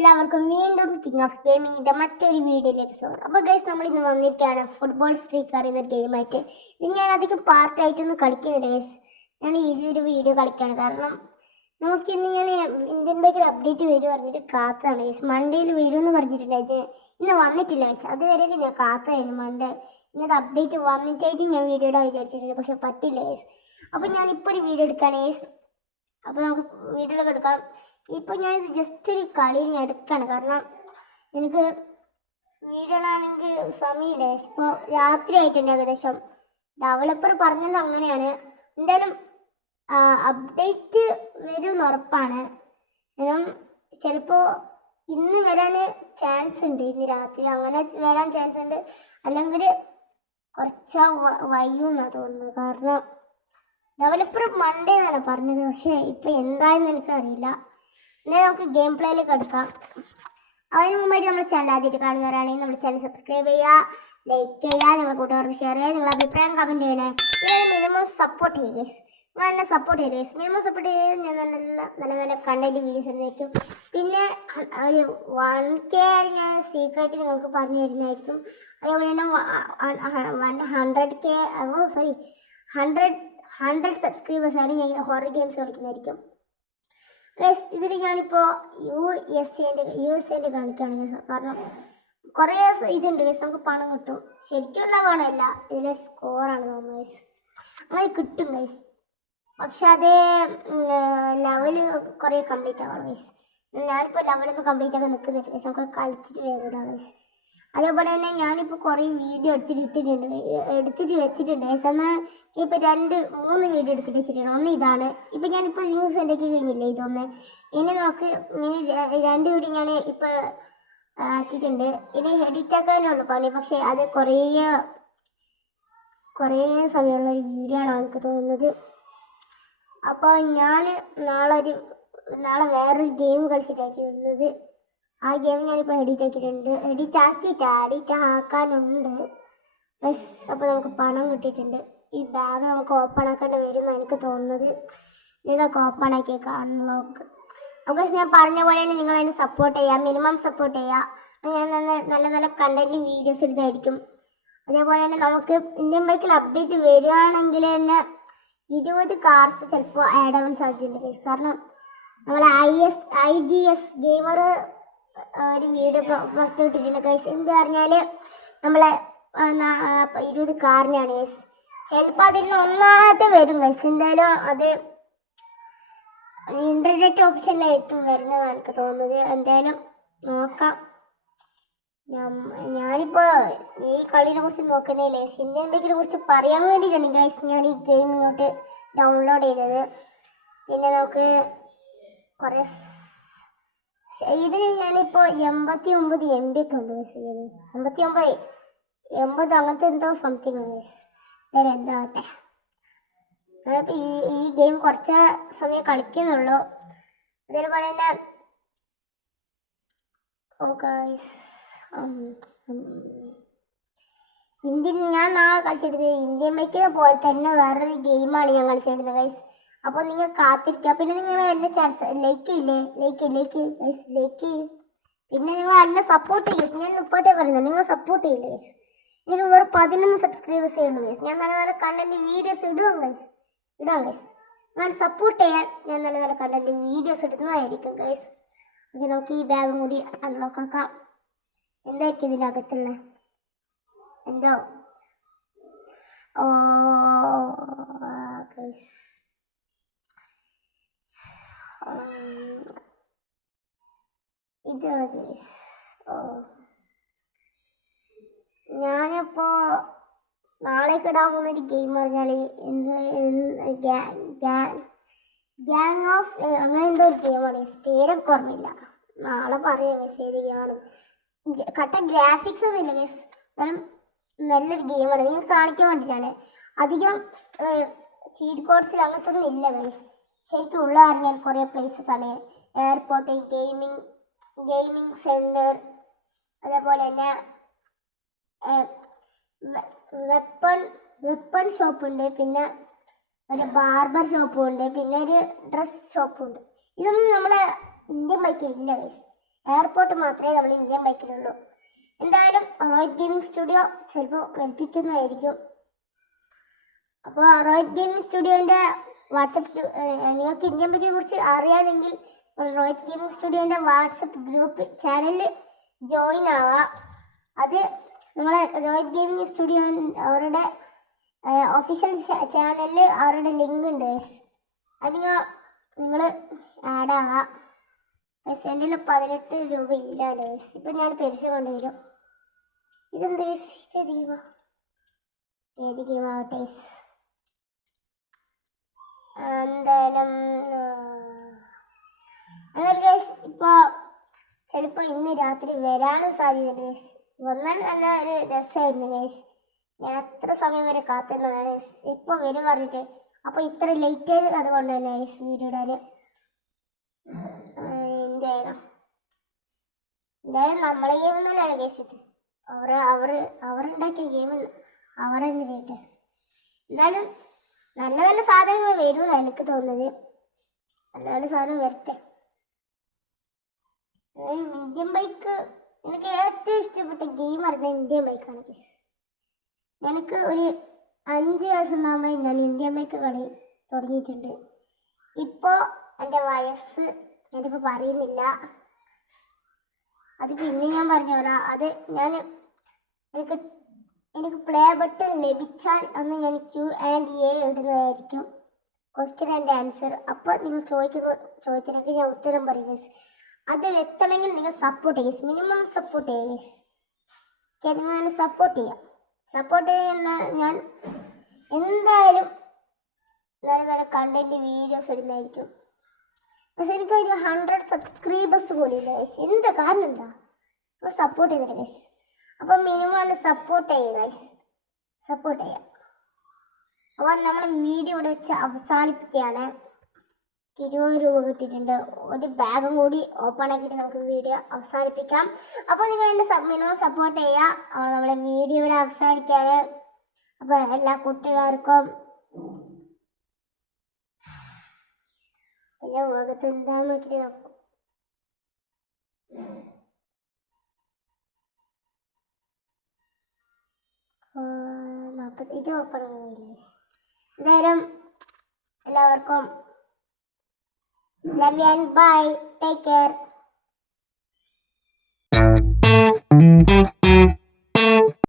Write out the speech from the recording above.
എല്ലാവർക്കും വീണ്ടും king of ഗെയിമിങ്ങിന്റെ മറ്റൊരു വീഡിയോയിലേക്ക് സ്വാഗതം. അപ്പോൾ ഗൈസ്, നമ്മൾ ഇന്ന് വന്നിരിക്കുകയാണ് ഫുട്ബോൾ സ്ട്രീക്കർ എന്നൊരു ഗെയിമായിട്ട്. ഇത് ഞാൻ അധികം പാർട്ടായിട്ടൊന്നും കളിക്കുന്നില്ല ഗൈസ്. ഞാൻ ഈ ഒരു വീഡിയോ കളിക്കുകയാണ് കാരണം നമുക്ക് ഇന്ന് ഞാൻ ഇന്ത്യൻ ബൈക്കിൽ അപ്ഡേറ്റ് വരും പറഞ്ഞിട്ട് കാത്താണ് ഗൈസ്. മണ്ടയിൽ വരുമെന്ന് പറഞ്ഞിട്ടുണ്ടായിരുന്നു, ഇന്ന് വന്നിട്ടില്ല ഗൈസ്. അതുവരെ ഞാൻ കാത്തായിരുന്നു. മൺഡേ ഇന്നത്തെ അപ്ഡേറ്റ് വന്നിട്ടായിട്ട് ഞാൻ വീഡിയോ ഇടാൻ വിചാരിച്ചിട്ടുണ്ട്, പക്ഷെ പറ്റില്ല ഗൈസ്. അപ്പോൾ ഞാനിപ്പോൾ ഒരു വീഡിയോ എടുക്കുകയാണ് ഗൈസ്. അപ്പോൾ നമുക്ക് വീഡിയോയിലൊക്കെ എടുക്കാം. ഇപ്പോൾ ഞാനിത് ജസ്റ്റ് ഒരു കളിയിൽ ഞാൻ എടുക്കുകയാണ് കാരണം എനിക്ക് വീഡിയോയിലാണെങ്കിൽ സമയമില്ല. ഇപ്പോൾ രാത്രി ആയിട്ടുണ്ട് ഏകദേശം. ഡെവലപ്പർ പറഞ്ഞത് അങ്ങനെയാണ്. എന്തായാലും അപ്ഡേറ്റ് വരുമെന്ന് ഉറപ്പാണ്. കാരണം ചിലപ്പോൾ ഇന്ന് വരാൻ ചാൻസ് ഉണ്ട്, ഇന്ന് രാത്രി അങ്ങനെ വരാൻ ചാൻസ് ഉണ്ട്. അല്ലെങ്കിൽ കുറച്ച് വൈകുമെന്നാണ് തോന്നുന്നത്. കാരണം ഡെവലപ്പർ മൺഡേ എന്നാണ് പറഞ്ഞത്, പക്ഷേ ഇപ്പം എന്തായെന്ന് എനിക്കറിയില്ല. എന്നാൽ നമുക്ക് ഗെയിം പ്ലേയിലേക്ക് എടുക്കാം. അതിന് മുമ്പായിട്ട് നമ്മൾ ചാനൽ ആദ്യമായിട്ട് കാണുന്നവരാണെങ്കിൽ നമ്മുടെ ചാനൽ സബ്സ്ക്രൈബ് ചെയ്യുക, ലൈക്ക് ചെയ്യുക, നിങ്ങളുടെ കൂട്ടുകാർക്ക് ഷെയർ ചെയ്യുക, നിങ്ങളുടെ അഭിപ്രായം കമൻറ്റ് ചെയ്യണേ. നിങ്ങൾ മിനിമം സപ്പോർട്ട് ചെയ്യുക. നിങ്ങൾ എന്നെ സപ്പോർട്ട് ചെയ്ത് മിനിമം സപ്പോർട്ട് ചെയ്ത് ഞാൻ നല്ല നല്ല കണ്ടന്റ് വീഡിയോസ് ഇടുന്നതായിരിക്കും. പിന്നെ ഒരു 1K ഞാൻ സീക്രട്ട് നിങ്ങൾക്ക് പറഞ്ഞു തരുന്നതായിരിക്കും. അതേപോലെ തന്നെ 100 സബ്സ്ക്രൈബേഴ്സ് ആണ് ഞാൻ ഹൊറർ ഗെയിംസ് കളിക്കുന്നതായിരിക്കും. ഇതിൽ ഞാനിപ്പോൾ യു.എസ്.എ കാണിക്കുകയാണ് കാരണം കുറേ ഇതുണ്ട് ഗൈസ്, നമുക്ക് പണം കിട്ടും. ശരിക്കുള്ള പണമല്ല, ഇതിലെ സ്കോറാണ് തോന്നുന്നത് ഗൈസ്. അങ്ങനെ കിട്ടും ഗൈസ്, പക്ഷെ അതേ ലെവല് കുറേ കംപ്ലീറ്റ് ആവണം ഗൈസ്. ഞാനിപ്പോൾ ലെവലൊന്നും കംപ്ലീറ്റ് ആക്കാൻ നിൽക്കുന്നില്ല ഗൈസ്, നമുക്ക് കളിച്ചിട്ട് വേഗം ഇടാം ഗൈസ്. അതേപോലെ തന്നെ ഞാനിപ്പോൾ കുറേ വീഡിയോ എടുത്തിട്ട് വെച്ചിട്ടുണ്ട് ഗൈസ്. എന്നാൽ ഇപ്പോൾ 2-3 വീഡിയോ എടുത്തിട്ട് വെച്ചിട്ടുണ്ട്. ഒന്ന് ഇതാണ്, ഇപ്പം ഞാനിപ്പോൾ ന്യൂസ് എൻ്റെ കഴിഞ്ഞില്ലേ ഇതൊന്ന്. ഇനി നമുക്ക് 2 വീഡിയോ ഞാൻ ഇപ്പോൾ ആക്കിയിട്ടുണ്ട്. ഇനി എഡിറ്റ് ആക്കാനുള്ളൂ പണി, പക്ഷേ അത് കുറേ സമയമുള്ള ഒരു വീഡിയോ ആണ് എനിക്ക് തോന്നുന്നത്. അപ്പോൾ ഞാൻ നാളെ വേറൊരു ഗെയിം കളിച്ചിട്ടായിരിക്കും വരുന്നത്. ആ ഗെയിം ഞാനിപ്പോൾ എഡിറ്റ് ആക്കാനുണ്ട്. അപ്പോൾ നമുക്ക് പണം കിട്ടിയിട്ടുണ്ട്. ഈ ബാഗ് നമുക്ക് ഓപ്പൺ ആക്കേണ്ടി വരുമെന്ന് എനിക്ക് തോന്നുന്നത്. ഇതൊക്കെ ഓപ്പൺ ആക്കിയേക്കാം, അൺലോക്ക്. അപ്പോൾ ഞാൻ പറഞ്ഞ പോലെ തന്നെ നിങ്ങൾ അതിനെ സപ്പോർട്ട് ചെയ്യുക, മിനിമം സപ്പോർട്ട് ചെയ്യുക. ഞാൻ നല്ല നല്ല കണ്ടന്റ് വീഡിയോസ് ഇടുന്നതായിരിക്കും. അതേപോലെ തന്നെ നമുക്ക് ഇന്ത്യൻ ബൈക്കിൽ അപ്ഡേറ്റ് വരികയാണെങ്കിൽ തന്നെ 20 കാർസ് ചിലപ്പോൾ ആഡ് ആവാൻ സാധ്യതയുണ്ട്. കാരണം നമ്മളെ IGS ഗെയിമർ ഒരു വീഡിയോ പുറത്ത് വിട്ടിട്ടുണ്ട് ഗൈസ്. എന്ത് പറഞ്ഞാൽ നമ്മളെ 20 കാറിനാണ് ഗൈസ്. ചിലപ്പോൾ അതിൽ ഒന്നായിട്ട് വരും ഗൈസ്. എന്തായാലും അത് ഇന്റർനെറ്റ് ഓപ്ഷനിലായിരിക്കും വരുന്നതാണ് എനിക്ക് തോന്നുന്നത്. എന്തായാലും നോക്കാം. ഞാനിപ്പോൾ ഈ കളിനെ കുറിച്ച് നോക്കുന്നില്ല ഗൈസ്. ഇന്ത്യൻ ബൈക്കിനെ കുറിച്ച് പറയാൻ വേണ്ടിയിട്ടാണ് ഗൈസ് ഞാൻ ഈ ഗെയിം ഇങ്ങോട്ട് ഡൗൺലോഡ് ചെയ്തത്. പിന്നെ നമുക്ക് കുറേ ഇതിന് ഞാനിപ്പോൾ 89 MB ഒക്കെ ഉണ്ട് ഗൈസ്. 80 അങ്ങനത്തെ എന്തോ സംതിങ് ഉണ്ട് ഗൈസ്. എന്താവട്ടെ, ഞാനിപ്പോൾ ഈ ഗെയിം കുറച്ച് സമയം കളിക്കുന്നുള്ളൂ. അതേപോലെ തന്നെ ഞാൻ നാളെ കളിച്ചിടുന്നത് ഇന്ത്യൻ ബൈക്കിനെ പോലെ തന്നെ വേറൊരു ഗെയിമാണ് ഞാൻ കളിച്ചിടുന്നത് ഗൈസ്. അപ്പോൾ നിങ്ങൾ കാത്തിരിക്കുക. പിന്നെ നിങ്ങൾ എന്നെ ലൈക്ക് പിന്നെ നിങ്ങൾ എന്നെ സപ്പോർട്ട് ചെയ്യും. ഞാൻ ഇപ്പോഴേ പറയുന്നത് നിങ്ങൾ സപ്പോർട്ട് ചെയ്യില്ല ഗൈസ്. എനിക്ക് വേറെ 11 സബ്സ്ക്രൈബേഴ്സേ ഉള്ളൂ ഗൈസ്. ഞാൻ നല്ല നല്ല കണ്ടന്റ് വീഡിയോസ് ഇടാം ഗൈസ്. നിങ്ങൾ സപ്പോർട്ട് ചെയ്യാൻ ഞാൻ നല്ല നല്ല കണ്ടന്റ് വീഡിയോസ് ഇടുന്നതായിരിക്കും ഗൈസ്. ഓക്കെ, നമുക്ക് ഈ ബാഗും കൂടി അൺലോക്ക് ആക്കാം. എന്തായിരിക്കും ഇതിൻ്റെ അകത്തുള്ള എന്തോ ഗൈസ്. ഇത് ഞാനിപ്പോ നാളേക്ക് ഇടാൻ പോകുന്നൊരു ഗെയിം പറഞ്ഞാൽ ഗ്യാങ് ഓഫ് അങ്ങനെ എന്തോ ഒരു ഗെയിമാണ്. പേരൊക്കെ ഓർമ്മയില്ല, നാളെ പറയാം ഗൈസ് ഏത് ഗെയിമാണ്. കട്ട ഗ്രാഫിക്സ് ഒന്നും ഇല്ല ഗൈസ്, കാരണം നല്ലൊരു ഗെയിമാണ്. നിങ്ങൾ കാണിക്കാൻ വേണ്ടിയിട്ടാണ്. അധികം ചീറ്റ് കോഡ്സിൽ അങ്ങനത്തെ ഒന്നും ഇല്ല ഗൈസ്. ശരിക്കും ഉള്ള അറിഞ്ഞാൽ കുറേ പ്ലേസസ് ആണ്. എയർപോർട്ട്, ഗെയിമിംഗ് സെൻറ്റർ, അതേപോലെ തന്നെ വെപ്പൺ ഷോപ്പുണ്ട്, പിന്നെ ഒരു ബാർബർ ഷോപ്പും ഉണ്ട്, പിന്നെ ഒരു ഡ്രസ് ഷോപ്പും ഉണ്ട്. ഇതൊന്നും നമ്മുടെ ഇന്ത്യൻ ബൈക്കിൽ ഇല്ല ഗൈസ്. എയർപോർട്ട് മാത്രമേ നമ്മൾ ഇന്ത്യൻ ബൈക്കിലുള്ളൂ. എന്തായാലും റോയൽ ഗെയിമിംഗ് സ്റ്റുഡിയോ ചിലപ്പോൾ വരുത്തിക്കുന്നതായിരിക്കും. അപ്പോൾ റോയൽ ഗെയിമിംഗ് സ്റ്റുഡിയോൻ്റെ വാട്സപ്പ് നിങ്ങൾക്ക് ഇന്ത്യൻ ബൈക്കിനെ കുറിച്ച് അറിയാമെങ്കിൽ റോയൽ ഗെയിമിംഗ് സ്റ്റുഡിയോൻ്റെ വാട്സപ്പ് ഗ്രൂപ്പ് ചാനലിൽ ജോയിൻ ആവാം. അത് നിങ്ങളെ റോയൽ ഗെയിമിംഗ് സ്റ്റുഡിയോ അവരുടെ ഒഫീഷ്യൽ ചാനലിൽ അവരുടെ ലിങ്ക് ഉണ്ട്. അത് നിങ്ങൾ ആഡ് ആവാം. എൻ്റെ 18 രൂപ ഇല്ല ഗൈസ്. ഇപ്പം ഞാൻ പെരിച്ച് കൊണ്ടുവരും. ഇതെന്ത് ഏത് ഗെയിമാവട്ടെ. എന്തായാലും അങ്ങനെ ഗൈസ് ഇപ്പോൾ ചിലപ്പോൾ ഇന്ന് രാത്രി വരാനും സാധ്യതയുണ്ട് ഗൈസ്. വന്നാൽ നല്ല ഒരു രസമായിരുന്നു ഗൈസ്. ഞാൻ എത്ര സമയം വരെ കാത്തിരുന്നതാണ് ഗൈസ്. ഇപ്പോൾ വരും പറഞ്ഞിട്ട്. അപ്പോൾ ഇത്ര ലേറ്റ് ആയത് അതുകൊണ്ട് തന്നെ ഗൈസ് വീഡിയോ ഇടാൻ. എന്തായാലും നമ്മളെ ഗെയിമൊന്നുമല്ലാണ് ഗൈസ് ഇത്. അവരുണ്ടാക്കിയ ഗെയിം അവർ തന്നെ ചെയ്യട്ടെ. എന്തായാലും നല്ല നല്ല സാധനങ്ങൾ വരുമെന്നാണ് എനിക്ക് തോന്നുന്നത്. നല്ല നല്ല സാധനം വരട്ടെ. ഇന്ത്യൻ ബൈക്ക് എനിക്ക് ഏറ്റവും ഇഷ്ടപ്പെട്ട ഗെയിം അറിയുന്നത് ഇന്ത്യൻ ബൈക്കാണ് ഗൈസ്. എനിക്ക് ഒരു 5 വയസ്സ് ഉണ്ടാകുമ്പോൾ ഞാൻ ഇന്ത്യൻ ബൈക്ക് കളി തുടങ്ങിയിട്ടുണ്ട്. ഇപ്പോൾ എൻ്റെ വയസ്സ് ഞാനിപ്പോൾ പറയുന്നില്ല, അത് പിന്നെ ഞാൻ പറഞ്ഞുതരാം. അത് എനിക്ക് പ്ലേ ബട്ടൺ ലഭിച്ചാൽ അന്ന് ഞാൻ Q&A ഇടുന്നതായിരിക്കും, ക്വസ്റ്റ്യൻ ആൻഡ് ആൻസർ. അപ്പോൾ നിങ്ങൾ ചോദിക്കുന്ന ചോദ്യത്തിനൊക്കെ ഞാൻ ഉത്തരം പറയും ഗൈസ്. അത് എത്തണമെങ്കിൽ നിങ്ങൾ സപ്പോർട്ട് ചെയ്യുക, മിനിമം സപ്പോർട്ട് ചെയ്യുക ഗൈസ്. നിങ്ങൾ സപ്പോർട്ട് ചെയ്യുക. സപ്പോർട്ട് ചെയ്യുന്ന ഞാൻ എന്തായാലും നല്ല നല്ല കണ്ടന്റ് വീഡിയോസ് ഇടുന്നതായിരിക്കും. പക്ഷെ എനിക്ക് ഒരു 100 സബ്സ്ക്രൈബേഴ്സ് പോലും ഇല്ല ഗൈസ്. എന്താ കാരണം എന്താ? നിങ്ങൾ സപ്പോർട്ട് ചെയ്തില്ല ഗൈസ്. അപ്പം മിനിമം സപ്പോർട്ട് ചെയ്യുക ഗൈസ്, സപ്പോർട്ട് ചെയ്യുക. അപ്പോൾ നമ്മൾ വീഡിയോ ഇവിടെ വെച്ച് അവസാനിപ്പിക്കുകയാണ്. 20 രൂപ കിട്ടിയിട്ടുണ്ട്. ഒരു ബാഗും കൂടി ഓപ്പൺ ആക്കിയിട്ട് നമുക്ക് വീഡിയോ അവസാനിപ്പിക്കാം. അപ്പോൾ നിങ്ങൾ എന്നെ മിനിമം സപ്പോർട്ട് ചെയ്യുക. നമ്മളെ വീഡിയോ ഇവിടെ അവസാനിക്കുകയാണ്. അപ്പോൾ എല്ലാ കൂട്ടുകാർക്കും എല്ലാ ലോകത്ത് എന്താണെന്ന് നോക്കിയിട്ട് നോക്കും. ഇത് ഓപ്പൺ ആകുന്നില്ല. എന്തായാലും എല്ലാവർക്കും love you and bye. Take care.